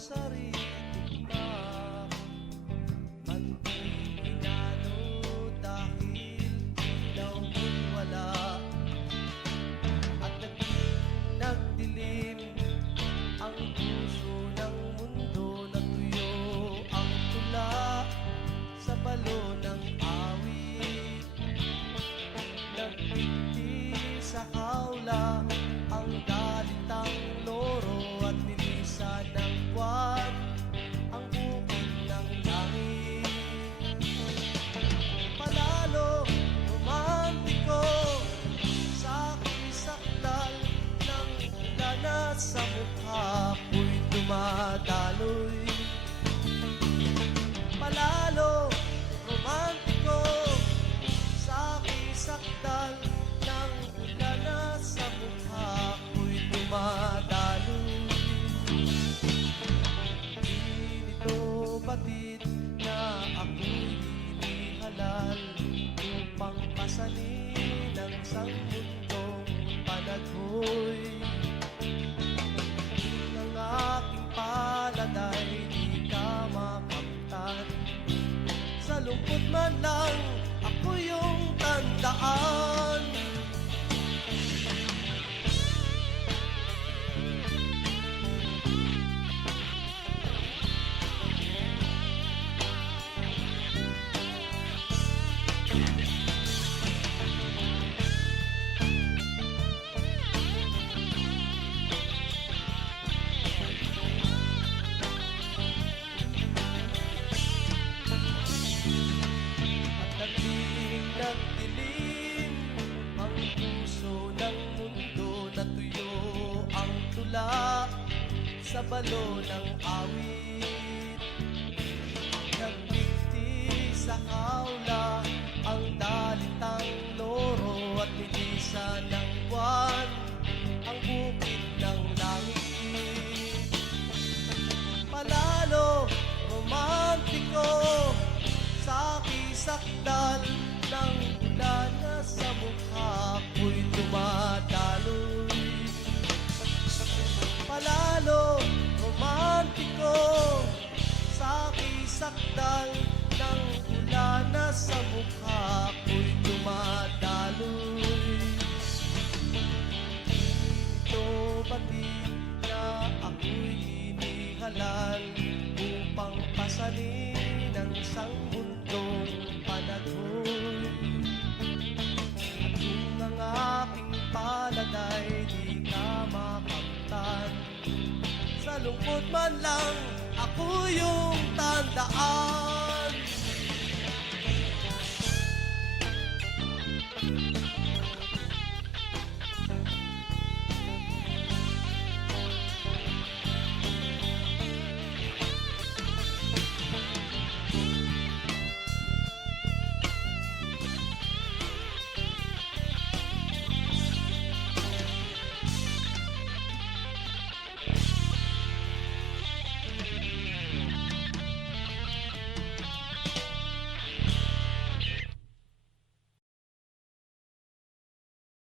sarili pa Manting inano dahil ilaw wala At nagdilim ang puso ng mundo Natuyo ang tula sa balo ng awit Nagpinti sa hangin mukha ko'y dumadaloy Palalo, romantiko Sa aking ng ulan na sa mukha ko'y dumadaloy Di nito batid na ako'y hinihalal Upang pasanin ang isang man lang ako yung tandaan sa balo ng awit. Nagbigti sa hawla hinihalal upang pasanin ang isang mundong panaghoy. At kung ang aking palad ay di ka makamtan, sa lungkot man lang.